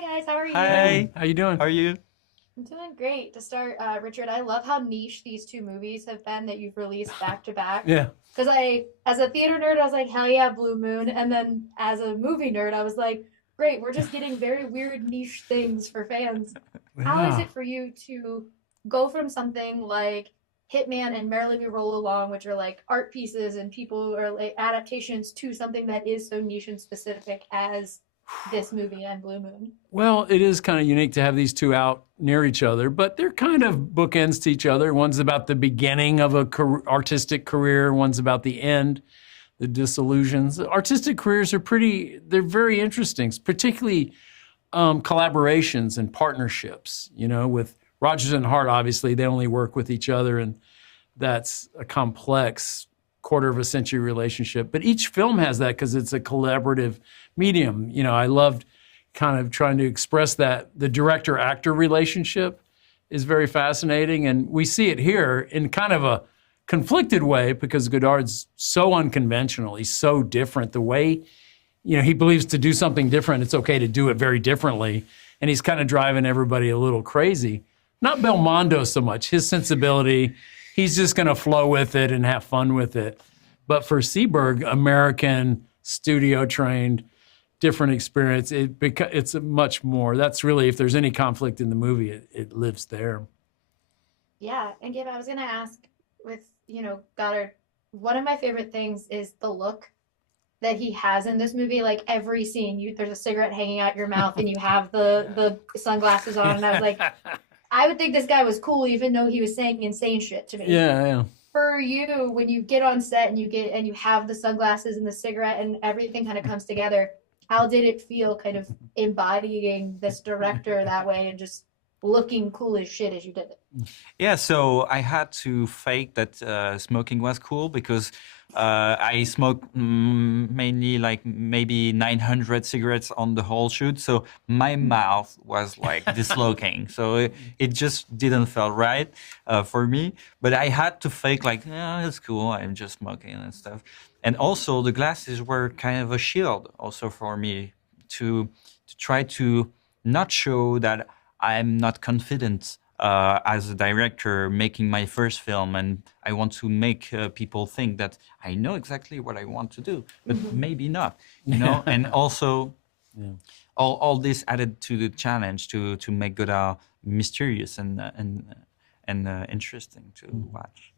Hi guys, how are you? Hi, how you doing? How are you? I'm doing great. To start, Richard, I love how niche these two movies have been that you've released back to back. Yeah. Because as a theater nerd, I was like, hell yeah, Blue Moon. And then as a movie nerd, I was like, great, we're just getting very weird niche things for fans. How is Yeah. it for you to go from something like Hitman and Merrily We Roll Along, which are like art pieces and people are like adaptations, to something that is so niche and specific as this movie and Blue Moon? Well, it is kind of unique to have these two out near each other, but they're kind of bookends to each other. One's about the beginning of a artistic career, one's about the end, the disillusions. Artistic careers are they're very interesting, particularly collaborations and partnerships. You know, with Rodgers and Hart, obviously, they only work with each other, and that's a complex quarter of a century relationship. But each film has that because it's a collaborative medium. You know, I loved kind of trying to express that. The director-actor relationship is very fascinating, and we see it here in kind of a conflicted way because Godard's so unconventional. He's so different. The way, you know, he believes to do something different, it's okay to do it very differently, and he's kind of driving everybody a little crazy. Not Belmondo so much. His sensibility, he's just going to flow with it and have fun with it. But for Seberg, American, studio-trained, different experience, it's a much more. That's really, if there's any conflict in the movie, it lives there. Yeah, and Gabe, I was gonna ask with, Goddard, one of my favorite things is the look that he has in this movie. Like every scene, there's a cigarette hanging out your mouth and you have the sunglasses on, and I was like, I would think this guy was cool even though he was saying insane shit to me. Yeah. For you, when you get on set and you have the sunglasses and the cigarette and everything kind of comes together, how did it feel kind of embodying this director that way and just looking cool as shit as you did it? Yeah, so I had to fake that smoking was cool because I smoked mainly like maybe 900 cigarettes on the whole shoot. So my mouth was like dislocating. So it just didn't feel right for me. But I had to fake like, yeah, it's cool. I'm just smoking and stuff. And also the glasses were kind of a shield also for me to try to not show that I'm not confident as a director making my first film, and I want to make people think that I know exactly what I want to do, but maybe not, you know. And also, all this added to the challenge to make Godard mysterious and interesting to watch.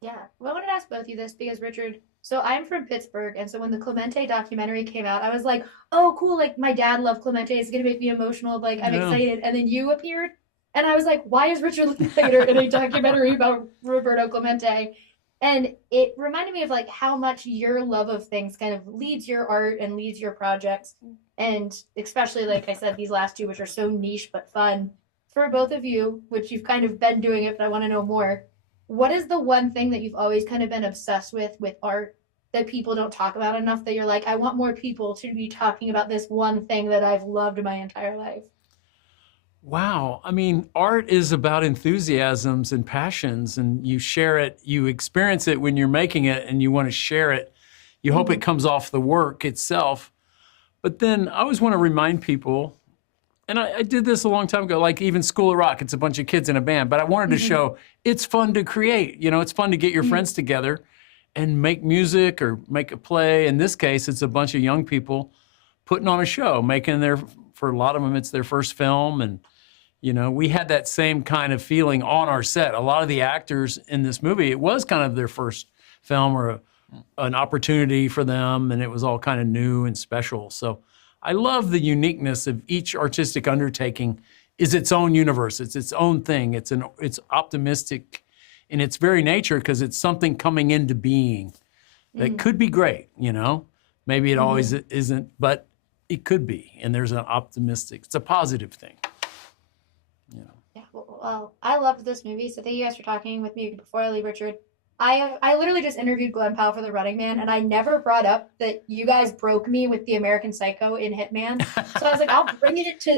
Yeah, well, I wanted to ask both of you this because Richard, so I'm from Pittsburgh, and so when the Clemente documentary came out, I was like, oh, cool, like my dad loved Clemente, it's gonna make me emotional, like I'm excited. And then you appeared, and I was like, why is Richard Linklater in a documentary about Roberto Clemente? And it reminded me of like how much your love of things kind of leads your art and leads your projects. And especially, like I said, these last two, which are so niche but fun. For both of you, which you've kind of been doing it, but I want to know more. What is the one thing that you've always kind of been obsessed with art that people don't talk about enough that you're like, I want more people to be talking about this one thing that I've loved my entire life? Wow. I mean, art is about enthusiasms and passions, and you share it, you experience it when you're making it, and you want to share it. You hope it comes off the work itself. But then I always want to remind people, and I did this a long time ago, like even School of Rock, it's a bunch of kids in a band, but I wanted to show it's fun to create. You know, it's fun to get your friends together and make music or make a play. In this case, it's a bunch of young people putting on a show, for a lot of them, it's their first film. And, you know, we had that same kind of feeling on our set. A lot of the actors in this movie, it was kind of their first film or an opportunity for them, and it was all kind of new and special. So I love the uniqueness of each artistic undertaking is its own universe. It's its own thing. It's optimistic in its very nature because it's something coming into being that could be great, you know? Maybe it always isn't, but it could be. And there's an it's a positive thing. You know. Yeah, well, I loved this movie, so thank you guys for talking with me before I leave, Richard. I literally just interviewed Glenn Powell for The Running Man, and I never brought up that you guys broke me with the American Psycho in Hitman. So I was like,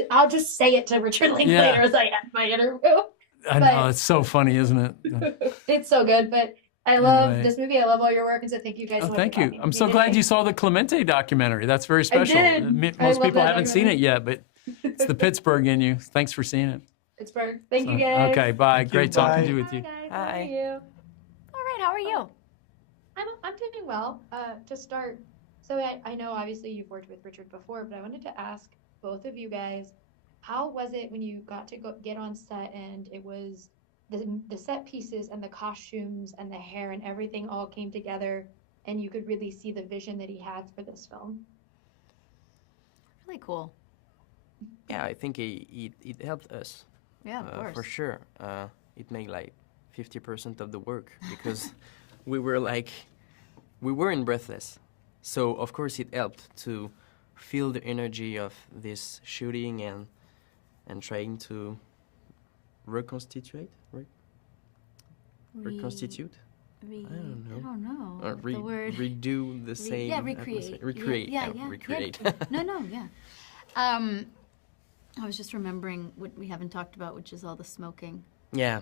I'll just say it to Richard Linklater as I end my interview. I know, it's so funny, isn't it? It's so good, but I love this movie. I love all your work, and so thank you guys so much. Thank you. I'm so glad you saw the Clemente documentary. That's very special. I did. Most people haven't seen it yet, but It's the Pittsburgh in you. Thanks for seeing it. Pittsburgh. Thank you guys. Okay, bye. Thank you, Great talking bye. to you with Hi you. guys. Hi. How are you? All right, how are you? I'm doing well. To start, so I know obviously you've worked with Richard before, but I wanted to ask both of you guys, how was it when you got to get on set and it was the set pieces and the costumes and the hair and everything all came together and you could really see the vision that he had for this film? Really cool. Yeah, I think it helped us. Yeah, of course. For sure. It made like 50% of the work because we were in Breathless. So of course it helped to feel the energy of this shooting and trying to reconstitute, right? Reconstitute? I don't know. don't know. Or the word. redo the same. Yeah, recreate. atmosphere. Recreate. Yeah, recreate. Yeah. No, yeah. I was just remembering what we haven't talked about, which is all the smoking. Yeah.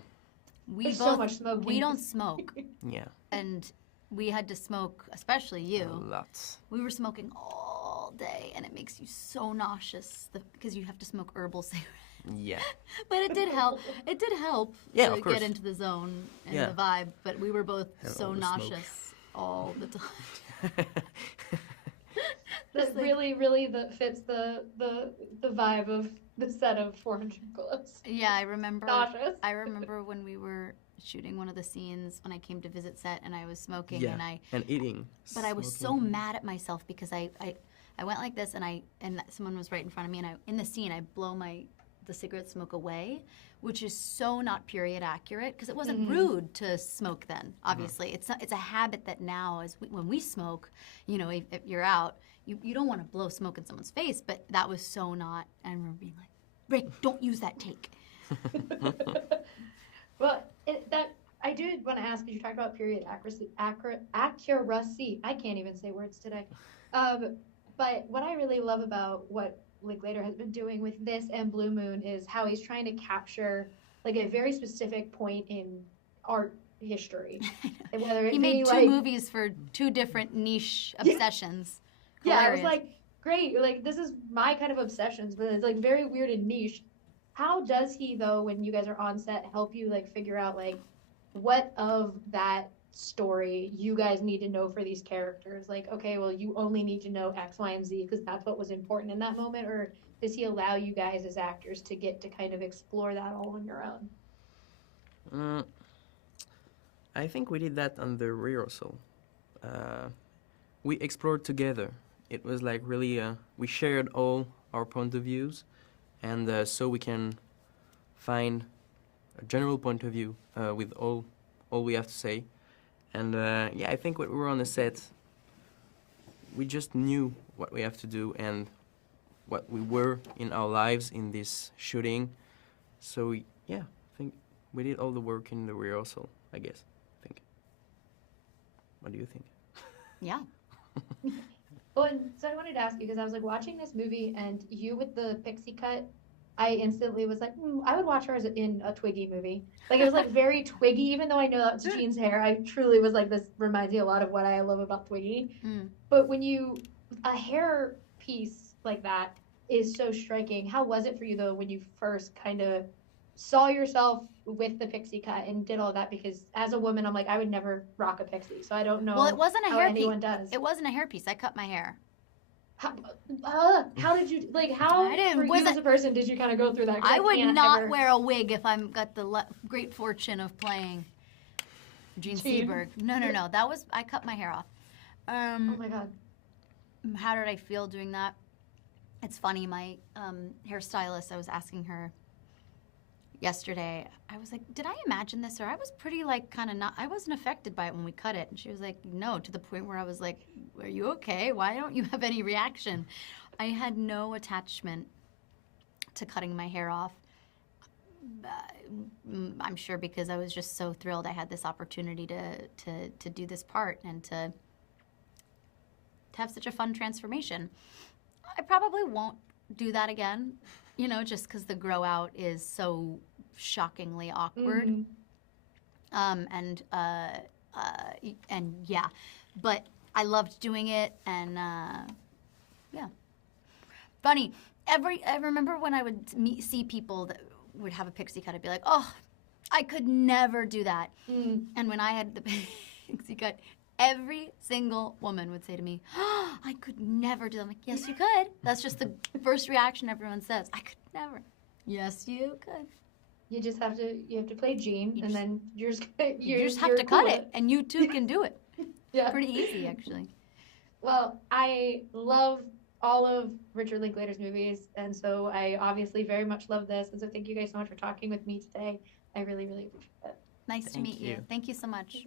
We There's both, so much smoking. We don't smoke, Yeah. and we had to smoke, especially you. Lots. We were smoking all day, and it makes you so nauseous because you have to smoke herbal cigarettes. Yeah. But it did help. It did help Yeah, to of course. get into the zone and Yeah. the vibe. But we were both And so all the smoke. nauseous all the time. That really fits the vibe of the set of 400 Bullets. Yeah, I remember. Nauseous. I remember when we were shooting one of the scenes when I came to visit set and I was smoking Yeah. and eating. but I was so Smoking. mad at myself because I went like this and someone was right in front of me and in the scene I blow the cigarette smoke away, which is so not period accurate because it wasn't rude to smoke then. Obviously, it's a habit that now when we smoke, if you're out, you don't want to blow smoke in someone's face, but that was so not. And I remember being like, Rick, don't use that take. Well, I do want to ask because you talked about period accuracy. I can't even say words today. But what I really love about what Linklater has been doing with this and Blue Moon is how he's trying to capture like a very specific point in art history. And whether it He be, made two like, movies for two different niche obsessions. Yeah, I was Hilarious. like, great. Like, this is my kind of obsessions, but it's like very weird and niche. How does he, though, when you guys are on set, help you like figure out like what of that story you guys need to know for these characters? Like, okay, well, you only need to know X, Y, and Z because that's what was important in that moment, or does he allow you guys as actors to get to kind of explore that all on your own? I think we did that on the rehearsal. We explored together. It was like really, we shared all our point of views, and so we can find a general point of view with all we have to say. And yeah, I think when we were on the set, we just knew what we have to do and what we were in our lives in this shooting. So yeah, I think we did all the work in the rehearsal, I guess. What do you think? Yeah. Well, and so I wanted to ask you because I was like watching this movie and you with the pixie cut, I instantly was like, I would watch her as in a Twiggy movie. Like it was like very Twiggy, even though I know that's Jean's hair. I truly was like, this reminds me a lot of what I love about Twiggy. But when a hair piece like that is so striking. How was it for you though when you first kind of saw yourself with the pixie cut and did all that? Because as a woman, I'm like, I would never rock a pixie, so I don't know. Well, it wasn't a how hair anyone piece. does. It wasn't a hair piece. I cut my hair. How did you like? How I didn't- for was you it- as a person did you kind of go through that? 'Cause I would can't not ever- wear a wig if I'm got the great fortune of playing Gene Gene. Seberg. No. That was I cut my hair off. Oh my god. How did I feel doing that? It's funny. My hairstylist. I was asking her yesterday. I was like, "Did I imagine this?" Or I was pretty like kind of not. I wasn't affected by it when we cut it. And she was like, "No," to the point where I was like, "Are you okay? Why don't you have any reaction?" I had no attachment to cutting my hair off. I'm sure because I was just so thrilled I had this opportunity to do this part and to have such a fun transformation. I probably won't do that again, just because the grow out is so shockingly awkward. And yeah, but I loved doing it, and yeah. Funny, I remember when I would see people that would have a pixie cut, I'd be like, oh, I could never do that. And when I had the pixie cut, every single woman would say to me, oh, I could never do that. I'm like, yes, you could. That's just the first reaction everyone says. I could never. Yes, you could. You just have to play Jean, and then you just have to cut it, and you too can do it. Yeah. Pretty easy, actually. Well, I love all of Richard Linklater's movies, and so I obviously very much love this, and so thank you guys so much for talking with me today. I really, really appreciate it. Nice to meet you. Thank you so much.